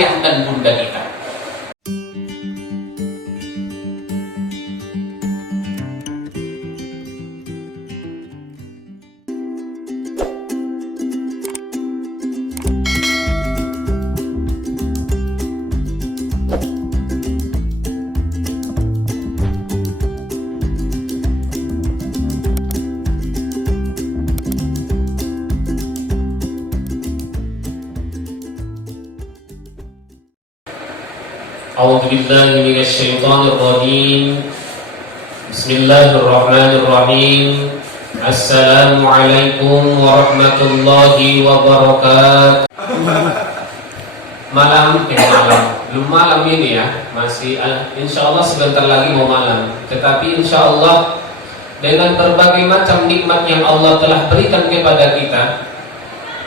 ayah dan bunda kita. A'udzu billahi minasy syaithanir rajim. Bismillahirrahmanirrahim. Assalamualaikum warahmatullahi wabarakatuh. Belum malam ini ya, masih insyaallah sebentar lagi mau malam. Tetapi insyaallah dengan berbagai macam nikmat yang Allah telah berikan kepada kita,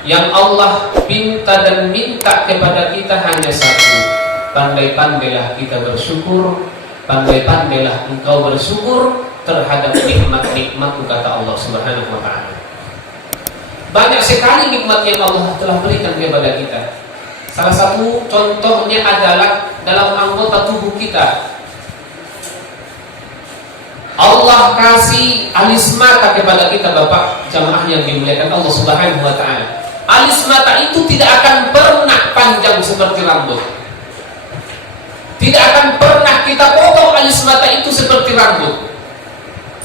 yang Allah pinta dan minta kepada kita hanya satu. Pandai-pandailah kita bersyukur, pandai-pandailah engkau bersyukur terhadap nikmat-nikmatku, kata Allah Subhanahu wa ta'ala. Banyak sekali nikmat yang Allah telah berikan kepada kita. Salah satu contohnya adalah dalam anggota tubuh kita. Allah kasih alis mata kepada kita, Bapak jamaah yang dimuliakan Allah Subhanahu wa ta'ala. Alis mata itu tidak akan pernah panjang seperti rambut. Tidak akan pernah kita potong alis mata itu seperti rambut.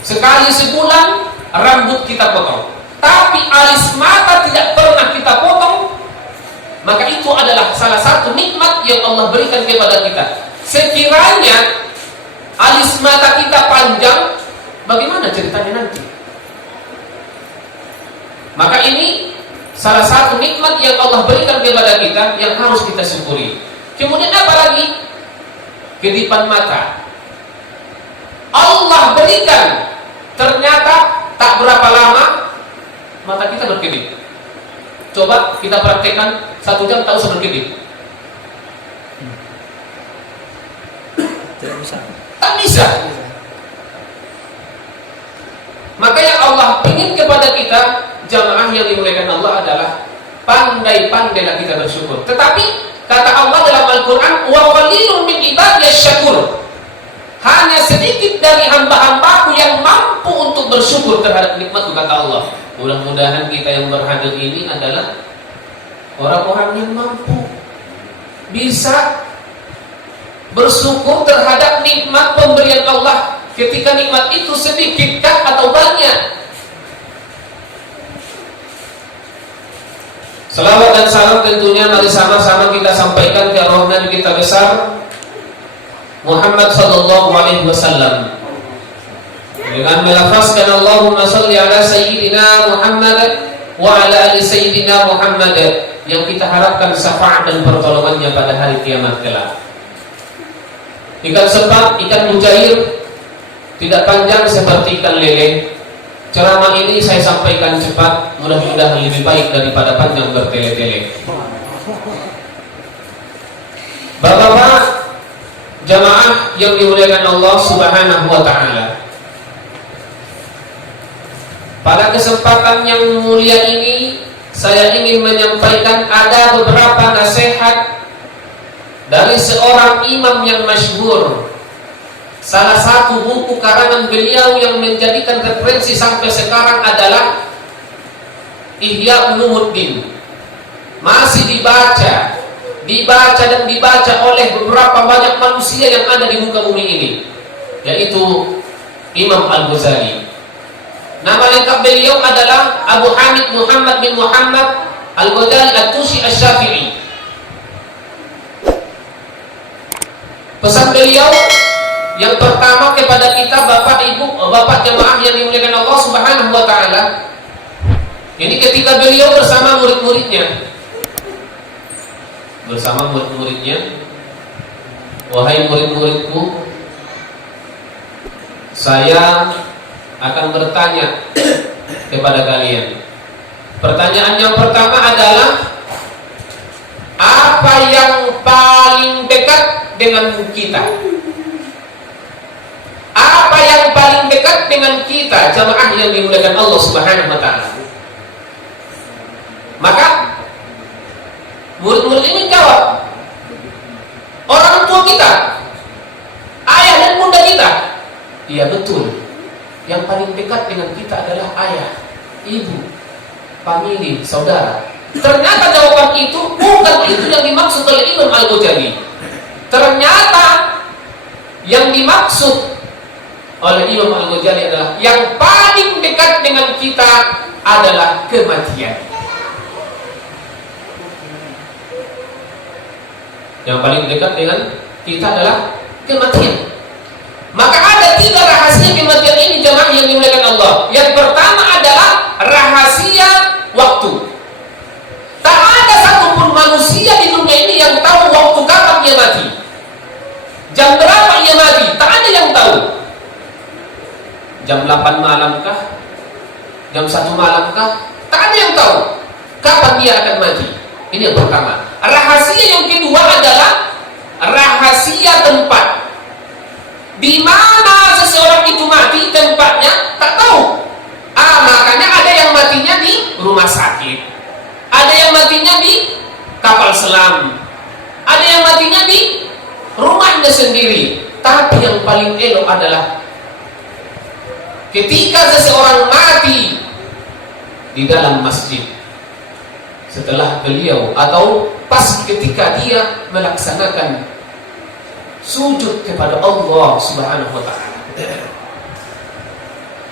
Sekali sebulan rambut kita potong. Tapi alis mata tidak pernah kita potong. Maka itu adalah salah satu nikmat yang Allah berikan kepada kita. Sekiranya alis mata kita panjang, bagaimana ceritanya nanti? Maka ini salah satu nikmat yang Allah berikan kepada kita yang harus kita syukuri. Kemudian apa lagi? Kedipan mata Allah berikan. Ternyata tak berapa lama mata kita berkedip. Coba kita praktekkan 1 jam tak usah berkedip. Tak bisa. Maka yang Allah ingin kepada kita jamaah yang dimuliakan Allah adalah pandai-pandailah kita bersyukur. Tetapi kata Allah dalam Al-Quran, wa qalilun min ibadiyas syakur. Hanya sedikit dari hamba-hambaku yang mampu untuk bersyukur terhadap nikmatku, kata Allah. Mudah-mudahan kita yang berhadir ini adalah orang-orang yang mampu, bisa bersyukur terhadap nikmat pemberian Allah. Ketika nikmat itu sedikit atau banyak. Salawat dan salam tentunya mari sama-sama kita sampaikan ke arwah Nabi kita besar Muhammad sallallahu alaihi wasallam dengan melafazkan Allahumma shalli ala sayyidina Muhammad wa ala ali sayyidina Muhammad, yang kita harapkan syafaat dan pertolongannya pada hari kiamat kelak. Ikan sepat, ikan mujair, tidak panjang seperti ikan lele. Ceramah ini saya sampaikan cepat, mudah-mudahan lebih baik daripada panjang bertele-tele. Bapak-bapak jamaah yang dimuliakan Allah Subhanahu wa ta'ala, pada kesempatan yang mulia ini saya ingin menyampaikan ada beberapa nasihat dari seorang imam yang masyhur. Salah satu buku karangan beliau yang menjadikan referensi sampai sekarang adalah Ihya Ulumuddin. Masih dibaca dan dibaca oleh beberapa banyak manusia yang ada di muka bumi ini, yaitu Imam Al-Ghazali. Nama lengkap beliau adalah Abu Hamid Muhammad bin Muhammad Al-Ghazali At-Tusi Asy-Syafi'i. Pesan beliau yang pertama kepada kita, Bapak Ibu, Bapak jemaah yang dimuliakan Allah Subhanahu wa ta'ala. Ini ketika beliau bersama murid-muridnya. Wahai murid-muridku, saya akan bertanya kepada kalian. Pertanyaan yang pertama adalah, apa yang paling dekat dengan kita? Apa yang paling dekat dengan kita, jamaah yang dimuliakan Allah Subhanahu wa ta'ala? Maka murid-murid ini jawab, semua kita, ayah dan bunda kita. Iya betul. Yang paling dekat dengan kita adalah ayah, ibu, famili, saudara. Ternyata jawaban itu bukan itu yang dimaksud oleh Imam Al-Ghazali. Ternyata yang dimaksud oleh Imam Al-Ghazali adalah yang paling dekat dengan kita adalah kematian. Yang paling dekat dengan kita adalah kematian. Maka ada 3 rahasia kematian ini jemaah yang dimuliakan Allah. Yang pertama adalah rahasia waktu. Tak ada satupun manusia di dunia ini yang tahu waktu kapan dia mati. Jam berapa ia mati? Tak ada yang tahu. Jam 8 malam kah? Jam 1 malam kah? Tak ada yang tahu kapan dia akan mati. Ini yang pertama. Rahasia yang kedua adalah rahasia tempat. Di mana seseorang itu mati, tempatnya tak tahu. Makanya ada yang matinya di rumah sakit, ada yang matinya di kapal selam, ada yang matinya di rumahnya sendiri. Tapi yang paling elok adalah ketika seseorang mati di dalam masjid, setelah beliau atau pas ketika dia melaksanakan sujud kepada Allah Subhanahu wa ta'ala.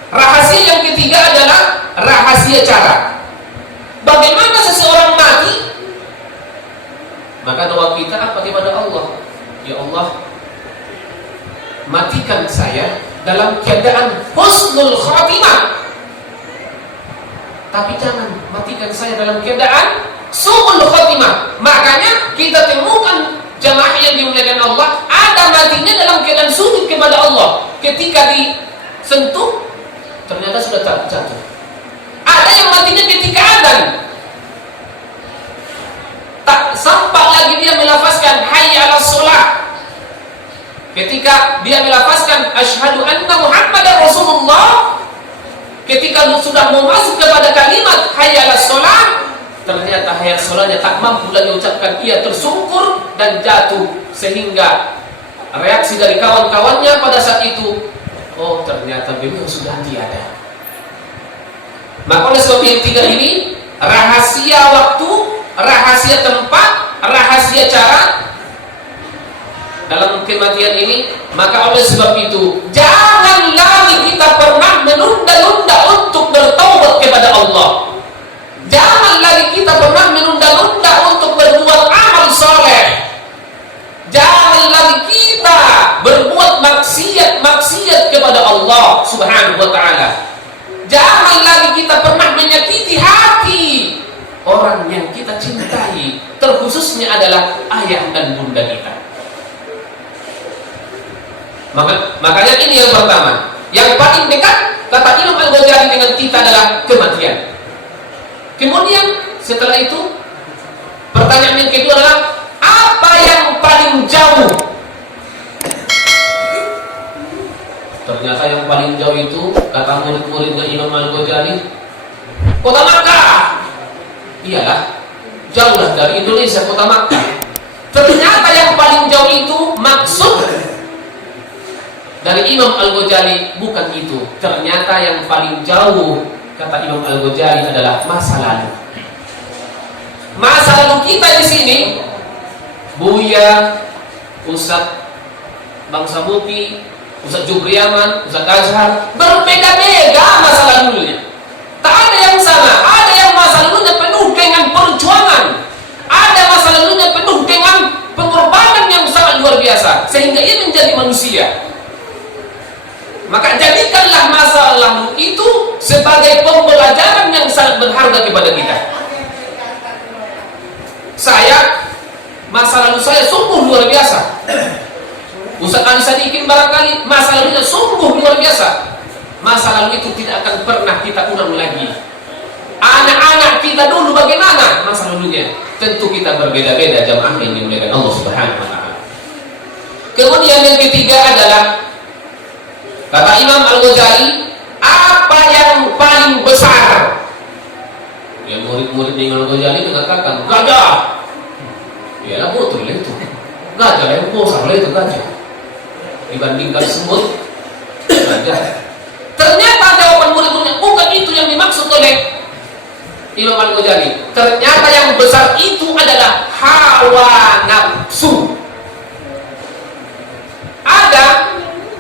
Rahasia yang ketiga adalah rahasia cara. Bagaimana seseorang mati? Maka doa kita apa kepada Allah? Ya Allah, matikan saya dalam keadaan husnul khatimah. Tapi jangan matikan saya dalam keadaan su'ul khatimah. Makanya kita temukan jamaah yang dimuliakan Allah, ada matinya dalam keadaan sujud kepada Allah. Ketika disentuh, ternyata sudah jatuh. Ada yang matinya ketika adzan, tak sempat lagi dia melafazkan hayya 'alas shalah. Ketika dia melafazkan asyhadu anna Muhammadar Rasulullah, ketika sudah mau masuk kepada kalimat hayya 'alas shalah, ternyata hayat sholatnya tak mampu lagi ucapkan, ia tersungkur dan jatuh, sehingga reaksi dari kawan-kawannya pada saat itu, oh ternyata beliau sudah tiada. Maka oleh sebab yang 3 ini, rahasia waktu, rahasia tempat, rahasia cara dalam kematian ini. Maka oleh sebab itu, jangan lagi kita pernah menunda-nunda untuk bertaubat kepada Allah. Jangan lagi kita pernah menunda-nunda untuk berbuat amal soleh. Jangan lagi kita berbuat maksiat kepada Allah Subhanahu wa ta'ala. Jangan lagi kita pernah menyakiti hati orang yang kita cintai, terkhususnya adalah ayah dan bunda kita. Makanya ini yang pertama. Yang paling dekat, kata Imam Al-Ghazali, dengan kita adalah kematian. Kemudian setelah itu, pertanyaan yang kedua adalah apa yang paling jauh? Ternyata yang paling jauh itu, kata murid-muridnya Imam Al-Ghazali, kota Makkah. Iyalah, jauhlah dari Indonesia kota Makkah. Ternyata yang paling jauh itu maksud dari Imam Al-Ghazali bukan itu. Ternyata yang paling jauh, kata Imam Al-Ghazali, adalah masa lalu. Masa lalu kita di sini, Buya, Ustaz Bangsa Muti, Ustaz Jubriaman, Ustaz Azhar, berbeda-beda masa lalunya. Tak ada yang sama. Ada yang masa lalunya penuh dengan perjuangan, ada masa lalunya penuh dengan pengorbanan yang sangat luar biasa, sehingga ia menjadi manusia. Maka jadikanlah masa lalu itu sebagai pembelajaran yang sangat berharga kepada kita. Masa lalu saya sungguh luar biasa. Ustaz Ali Sadikin barangkali masa lalunya sungguh luar biasa. Masa lalu itu tidak akan pernah kita ulang lagi. Anak-anak kita dulu bagaimana masa lalunya? Tentu kita berbeda-beda, jamaah yang dimuliakan Allah Subhanahu wa ta'ala. Kemudian yang ketiga adalah, kata Imam Al-Ghazali, apa yang paling besar? Ya, murid-murid Imam Al-Ghazali mengatakan gajah. Iyalah betul itu. Gajah yang besar itu. dibandingkan semut saja. Ternyata jawaban murid-muridnya bukan itu yang dimaksud oleh Imam Al-Ghazali. Ternyata yang besar itu adalah hawa nafsu. Ada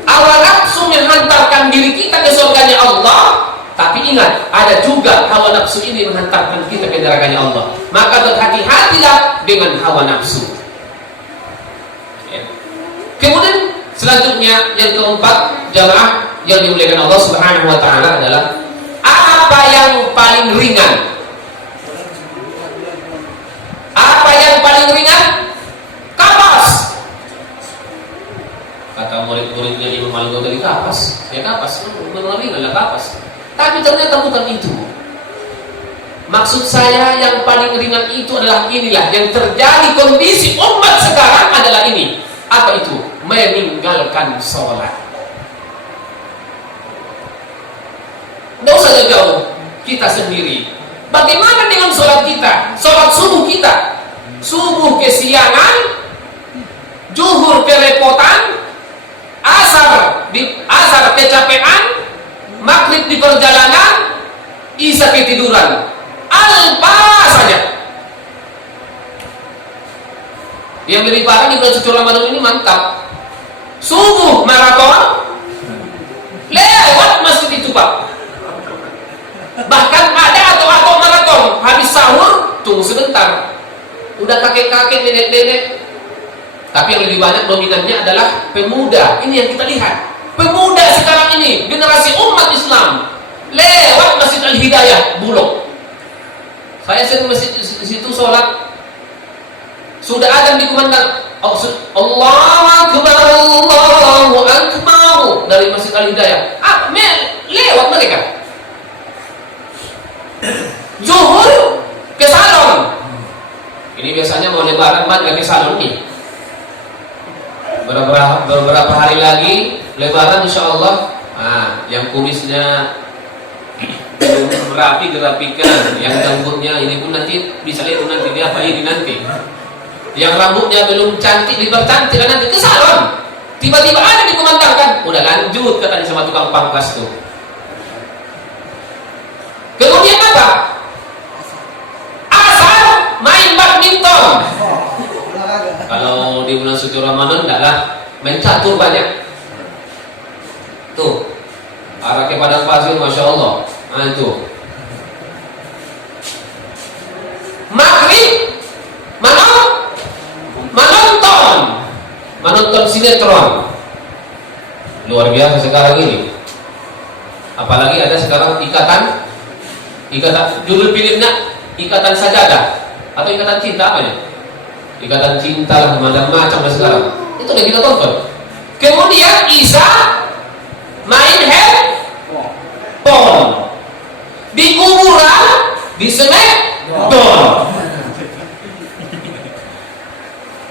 hawa nafsu menghantarkan diri kita ke surganya Allah. Tapi ingat, ada juga hawa nafsu ini menghantarkan kita ke nerakanya Allah. Maka berhati-hatilah dengan hawa nafsu. Ya. Kemudian selanjutnya yang keempat, jamaah yang dimuliakan Allah Subhanahu wa taala adalah apa yang paling ringan? Apa yang paling ringan? Kapas. Kata murid-muridnya Imam Al-Ghazali, kapas. Ya kapas, benar ringan lah kapas. Tapi ternyata bukan itu. Maksud saya yang paling ringan itu adalah inilah yang terjadi kondisi umat sekarang adalah ini. Apa itu? Meninggalkan sholat. Tidak usah jauh, kita sendiri. Bagaimana dengan sholat kita? Sholat subuh kita. Subuh kesiangan, zuhur kerepotan, asar kecapean, maghrib di perjalanan, isya ketiduran. Alpa saja. Yang lebih parah di bulan suci Ramadan ini mantap. Subuh maraton, lewat masjid itu Pak. Bahkan ada atau maraton, habis sahur tunggu sebentar. Udah kakek-kakek, nenek-nenek. Tapi yang lebih banyak dominannya adalah pemuda. Ini yang kita lihat. Pemuda sekarang ini, generasi umat Islam, lewat Masjid Al-Hidayah, Bulog. Saya sering masjid di situ sholat. Sudah ada dikumandang Allahu Akbar, Allahu Akbar dari Masjid Al-Hidayah. Lewat mereka. Zuhur ke salon. Ini biasanya mau lebaran banget ke salon nih. Beberapa hari lagi lebaran insyaallah. Yang kumisnya belum rapi dirapikan, yang rambutnya ini pun nanti bisa lihat nanti dia apa ini nanti. Yang rambutnya belum cantik dipercantik nanti ke salon. Tiba-tiba ada dikumandangkan, udah lanjut katanya sama tukang pangkas tuh. Kemudian apa? Asal main badminton. Kalau di bulan suci Ramadan enggaklah, main catur banyak. Tuh, arah ke padang pasir, masya Allah. Nah itu. Maghrib, menonton sinetron. Luar biasa sekarang ini. Apalagi ada sekarang ikatan judul filmnya Ikatan Sajadah atau Ikatan Cinta apa ya? Ikatan Cinta lah, macam-macam lah sekarang. Itu udah kita tonton. Kemudian Isa main handphone di kuburan, di smackdown.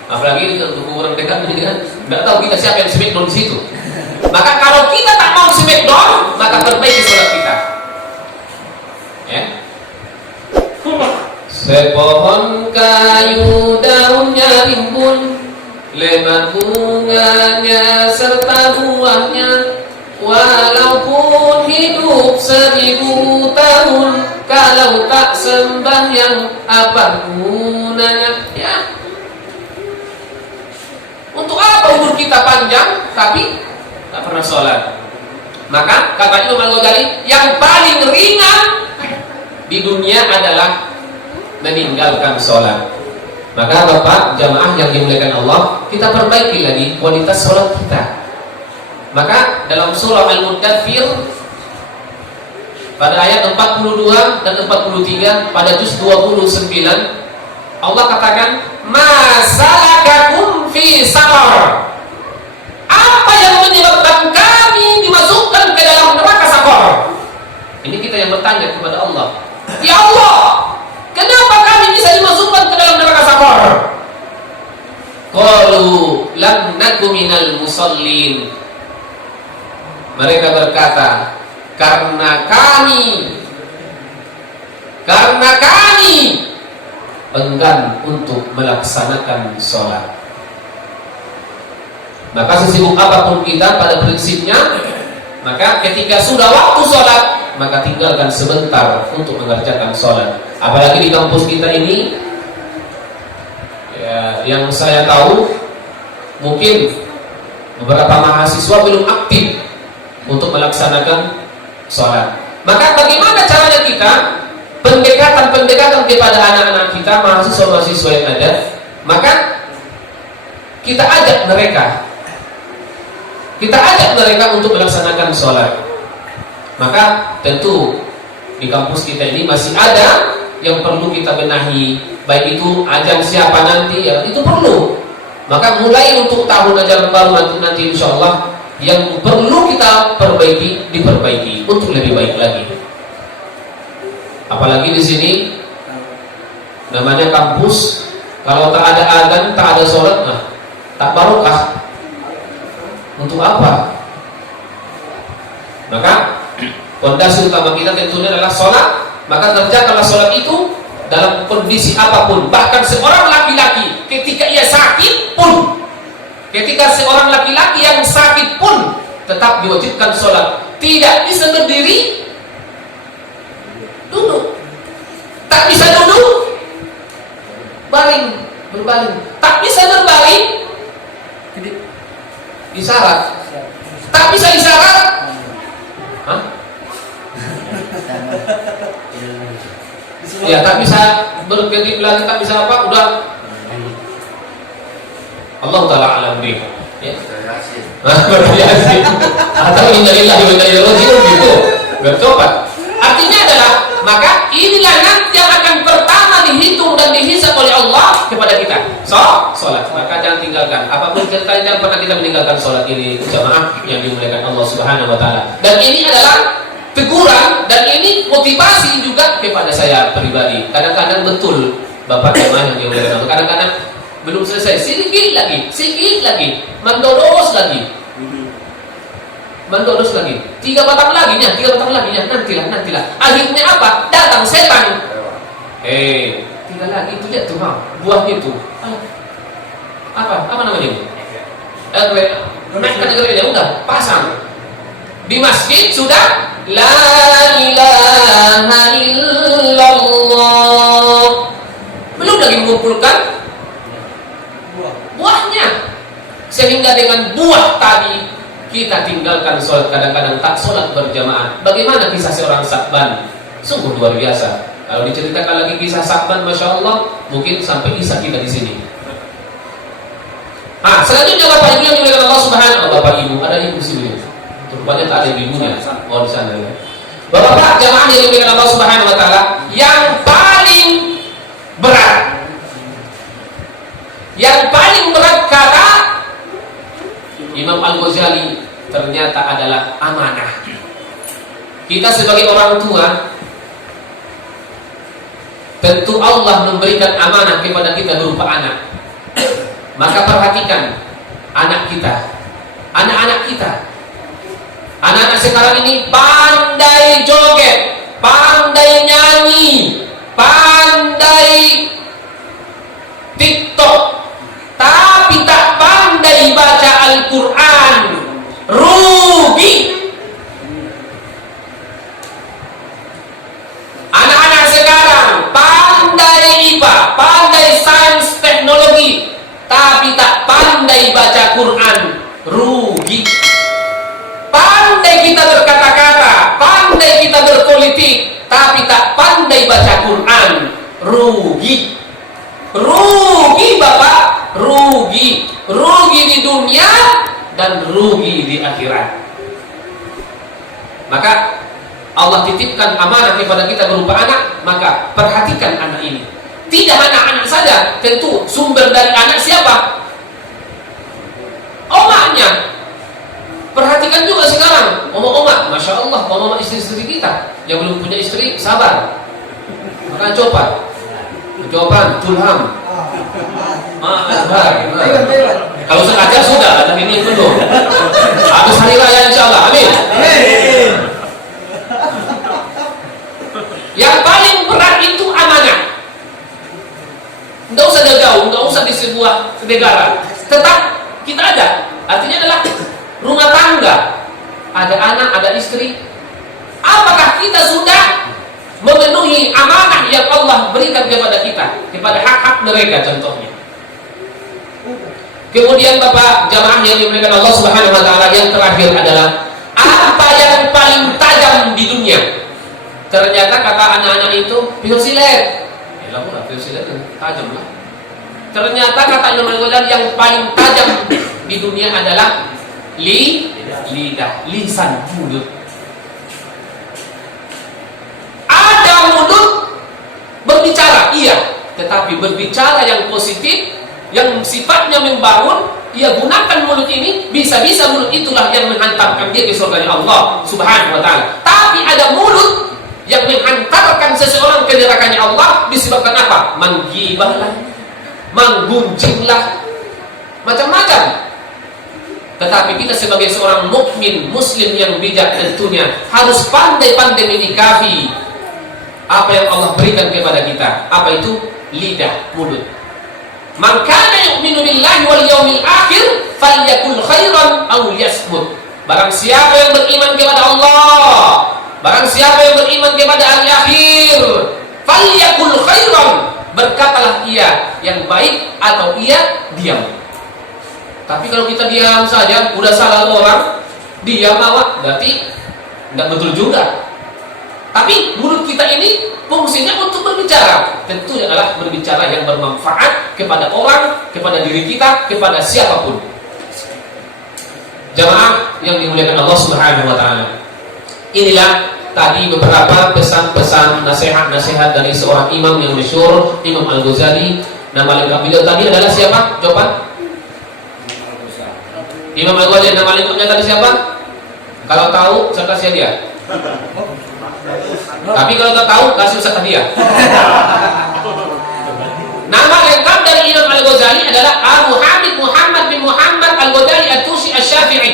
Apalagi di kuburan dekat ini kan, nggak tahu kita siapa yang smackdown di situ. Maka kalau kita tak mau smackdown, maka perbaiki sholat kita. Ya. Sepohon kayu daunnya rimbun, lebat bunganya serta buahnya. Walaupun hidup 1000 tahun, kalau tak sembahyang apa gunanya? Ya. Untuk apa umur kita panjang tapi tak pernah sholat? Maka kata Imam Al-Ghazali, yang paling ringan di dunia adalah meninggalkan sholat. Maka Bapak jamaah yang dimuliakan Allah, kita perbaiki lagi kualitas sholat kita. Maka dalam surah Al-Muddathir pada ayat 42 dan 43 pada juz 29 Allah katakan, masalakakum fi saqar. Apa yang menyebabkan kami dimasukkan ke dalam neraka saqar? Ini kita yang bertanya kepada Allah. Ya Allah, kenapa kami bisa dimasukkan ke dalam neraka saqar? Qalu lam naku minal musallin. Mereka berkata, karena kami enggan untuk melaksanakan sholat. Maka sesibuk apapun kita pada prinsipnya, maka ketika sudah waktu sholat, maka tinggalkan sebentar untuk mengerjakan sholat. Apalagi di kampus kita ini, ya, yang saya tahu mungkin beberapa mahasiswa belum aktif untuk melaksanakan sholat. Maka bagaimana caranya kita pendekatan kepada anak-anak kita, mahasiswa-mahasiswa yang ada? Maka kita ajak mereka untuk melaksanakan sholat. Maka tentu di kampus kita ini masih ada yang perlu kita benahi, baik itu ajang siapa nanti, ya itu perlu. Maka mulai untuk tahun ajaran baru nanti insya Allah, yang perlu kita diperbaiki untuk lebih baik lagi. Apalagi di sini namanya kampus, kalau tak ada adzan, tak ada sholat, nah tak barokah. Untuk apa? Maka fondasi utama kita tentunya adalah sholat. Maka kerjakanlah sholat itu dalam kondisi apapun. Bahkan seorang laki-laki ketika ia sakit pun, ketika seorang laki-laki yang sakit pun tetap diwajibkan sholat. Tidak bisa berdiri, duduk. Tak bisa duduk, berbaring. Tak bisa berbaring, isyarat. Tak bisa isyarat, hah? Ya, tak bisa berkedip lagi, tak bisa apa, udah Allah Ta'ala alam bih, ya. Beryasin atau innalillahi wa inna ilaihi raji'un gitu, bertobat. Artinya adalah, maka inilah nanti yang akan pertama dihitung dan dihisab oleh Allah kepada kita. Sholat. Maka jangan tinggalkan. Apapun ceritanya, jangan pernah kita meninggalkan sholat ini, jamaah yang dimuliakan Allah Subhanahu Wa Taala. Dan ini adalah teguran dan ini motivasi juga kepada saya pribadi. Kadang-kadang betul Bapak jamaah yang dimuliakan Allah. Kadang-kadang belum selesai, sedikit lagi, mendoros lagi, 3 batang lagi, nantilah. Akhirnya apa? Datang setan. Tinggal lagi itu ya tuh, buahnya itu. Apa namanya itu? Naikkan negeri udah pasang di masjid sudah. La ilaha illallah. Belum lagi mengumpulkan buahnya, sehingga dengan buah tadi kita tinggalkan sholat. Kadang-kadang tak sholat berjamaah. Bagaimana kisah seorang Sa'ban? Sungguh luar biasa. Kalau diceritakan lagi kisah Sa'ban, masya Allah, mungkin sampai isya kita di sini. Selanjutnya Bapak Ibu yang dimuliakan Allah Subhanahu wa Ta'ala. Bapak Ibu, ada ibu di sini. Rupanya tak ada ibunya. Oh, di sana ya. Bapak jamaah yang dimuliakan Allah Subhanahu wa Ta'ala, yang paling berat kata Imam Al-Ghazali ternyata adalah amanah. Kita sebagai orang tua, tentu Allah memberikan amanah kepada kita berupa anak. Maka perhatikan anak kita, anak-anak kita. Anak-anak sekarang ini pandai joget, pandai nyanyi, pandai TikTok, tapi tak pandai baca Al-Quran. Rugi. Anak-anak sekarang pandai IPA, pandai sains teknologi, tapi tak pandai baca Quran. Rugi. Pandai kita berkata-kata, pandai kita berpolitik, tapi tak pandai baca Quran. Rugi. Rugi Bapak, rugi di dunia dan rugi di akhirat. Maka Allah titipkan amanah kepada kita berupa anak. Maka perhatikan anak ini. Tidak anak-anak saja, tentu sumber dari anak siapa? Omaknya. Perhatikan juga sekarang oma-oma, masya Allah, oma-oma istri-istri kita yang belum punya istri, sabar. Maka jawaban tulham. Kalau sengaja sudah, tapi ini belum. Habis hari raya insya Allah, amin. Yang paling berat itu amanah. Tidak usah jauh, tidak usah di sebuah negara. Tetap kita ada. artinya adalah rumah tangga, ada anak, ada istri. Apakah kita sudah memenuhi amanah yang Allah berikan kepada kita, kepada hak-hak mereka contohnya? Kemudian Bapak jamaah yang dimuliakan Allah Subhanahu wa taala, yang terakhir adalah apa yang paling tajam di dunia? Ternyata kata anak-anak itu pisau silet. Ya lah, pisau silet tajam lah. Ternyata kata Imam Al-Ghazali yang paling tajam di dunia adalah lidah, lisan, mulut. Ada mulut berbicara, iya, tetapi berbicara yang positif, yang sifatnya membangun, ia gunakan mulut ini, bisa-bisa mulut itulah yang menghantarkan dia ke surga Allah Subhanahu wa taala. Tapi ada mulut yang menghantarkan seseorang ke nerakanya Allah disebabkan apa? Menggibahlah, menggunjinglah, macam-macam. Tetapi kita sebagai seorang mukmin muslim yang bijak tentunya harus pandai-pandai menyikapi apa yang Allah berikan kepada kita. Apa itu? Lidah, mulut. Man kana yu'minu billahi wal yawmil akhir falyakul khairan aw liyasmut. Barang siapa yang beriman kepada Allah, barang siapa yang beriman kepada hari akhir, falyakul khairan, berkatalah ia yang baik atau ia diam. Tapi kalau kita diam saja, udah salah orang, diam awak, berarti tidak betul juga. Tapi mulut kita ini fungsinya untuk berbicara, tentu adalah berbicara yang bermanfaat kepada orang, kepada diri kita, kepada siapapun. Jamaah yang dimuliakan Allah Subhanahu wa taala. Inilah tadi beberapa pesan-pesan, nasihat-nasihat dari seorang imam yang masyhur, Imam Al-Ghazali. Nama lengkap beliau tadi adalah siapa? Jawaban? Imam Al-Ghazali. Nama lengkapnya tadi siapa? Kalau tahu, saya kasih dia. Tapi kalau tak tahu, kasih Ustaz hadiah. Nama lengkap dari Imam Al-Ghazali adalah Abu Hamid Muhammad bin Muhammad Al-Ghazali At-Tusi Asy-Syafi'i.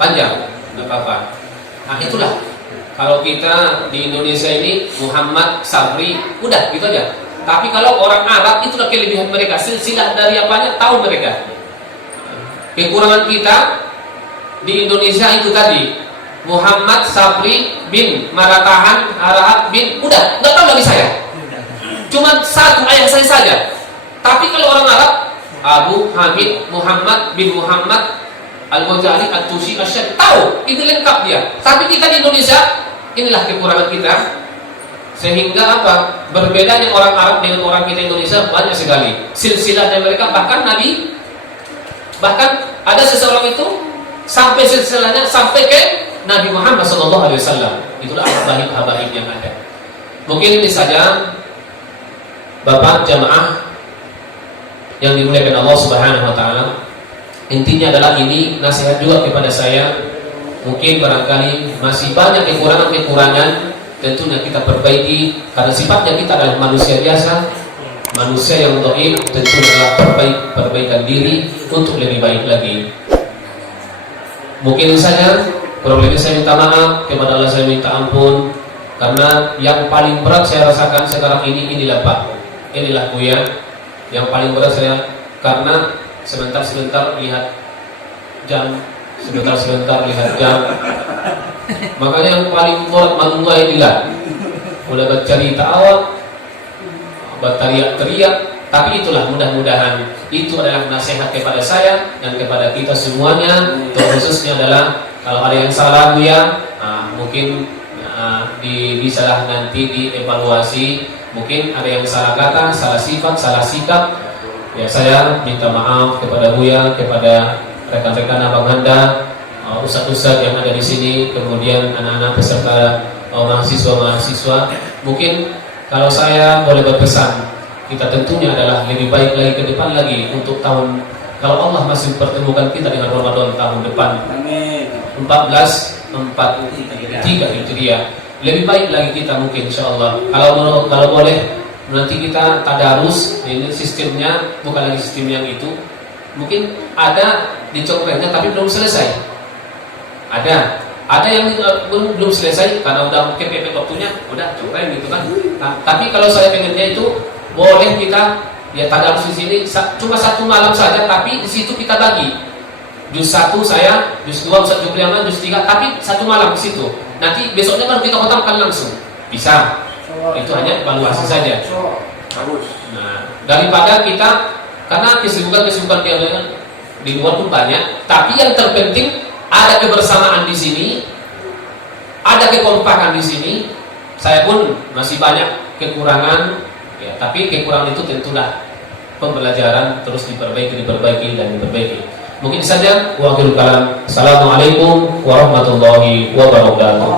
Panjang, enggak apa-apa. Nah, itulah. Kalau kita di Indonesia ini Muhammad Sabri, udah gitu aja. Tapi kalau orang Arab, itulah kelebihan mereka. Silsilah dari apanya tahu mereka. Kekurangan kita di Indonesia itu tadi Muhammad Sabri bin Maratahan Arahat bin, udah nggak tahu lagi saya, cuma satu ayat saya saja. Tapi kalau orang Arab, Abu Hamid Muhammad bin Muhammad Al-Ghazali At-Tusi Asy-Syafi'i, tahu itu lengkap dia. Tapi kita di Indonesia, inilah kekurangan kita, sehingga apa, berbedanya orang Arab dengan orang kita Indonesia banyak sekali silsilahnya mereka. Bahkan Nabi, bahkan ada seseorang itu sampai silsilahnya sampai ke Nabi Muhammad SAW. Itulah habaib yang ada. Mungkin ini saja Bapak jamaah yang dimuliakan Allah Subhanahu wa taala. Intinya adalah ini nasihat juga kepada saya. Mungkin barangkali masih banyak kekurangan-kekurangan, tentunya kita perbaiki, karena sifatnya kita adalah manusia biasa, manusia yang dhaif, tentu adalah perbaikan diri untuk lebih baik lagi. Mungkin saja kurang lebih saya minta maaf, kepada Allah saya minta ampun, karena yang paling berat saya rasakan sekarang ini, inilah Pak, inilah Buya, yang paling berat saya, karena sebentar-sebentar lihat jam, sebentar-sebentar lihat jam. Makanya yang paling berat manusia inilah, mulai bercerita awal, berteriak-teriak. Tapi itulah, mudah-mudahan itu adalah nasihat kepada saya dan kepada kita semuanya. Terkhususnya adalah kalau ada yang salah ya, mungkin bisalah nanti dievaluasi. Mungkin ada yang salah kata, salah sifat, salah sikap. Ya saya minta maaf kepada Buya, kepada rekan-rekan Abang Handa, ustaz-ustaz yang ada di sini, kemudian anak-anak peserta mahasiswa-mahasiswa. Mungkin kalau saya boleh berpesan, kita tentunya adalah lebih baik lagi ke depan lagi untuk tahun, kalau Allah masih pertemukan kita dengan Ramadan tahun depan, amin, 1443 Hijriah, lebih baik lagi kita mungkin insyaallah. Kalau boleh nanti kita tadarus, ini sistemnya bukan lagi sistem yang itu, mungkin ada di cokretnya tapi belum selesai, ada yang belum selesai karena udah kepepet waktunya, udah cokret gitu kan. Nah, tapi kalau saya pengennya itu boleh kita Ya tadarus di sini cuma 1 malam saja, tapi di situ kita bagi. Juz 1 saya, juz 2 Ustaz Jubriana, juz 3, tapi 1 malam di situ. Nanti besoknya baru kita khotamkan langsung. Bisa. Itu hanya evaluasi saja. Bagus. Nah, daripada kita, karena kesibukan di luar pun banyak, tapi yang terpenting ada kebersamaan di sini, ada kekompakan di sini. Saya pun masih banyak kekurangan, ya, tapi kekurangan itu tentulah pembelajaran terus diperbaiki dan diperbaiki. Mungkin saja. Wa akhiru kalam. Assalamualaikum warahmatullahi wabarakatuh.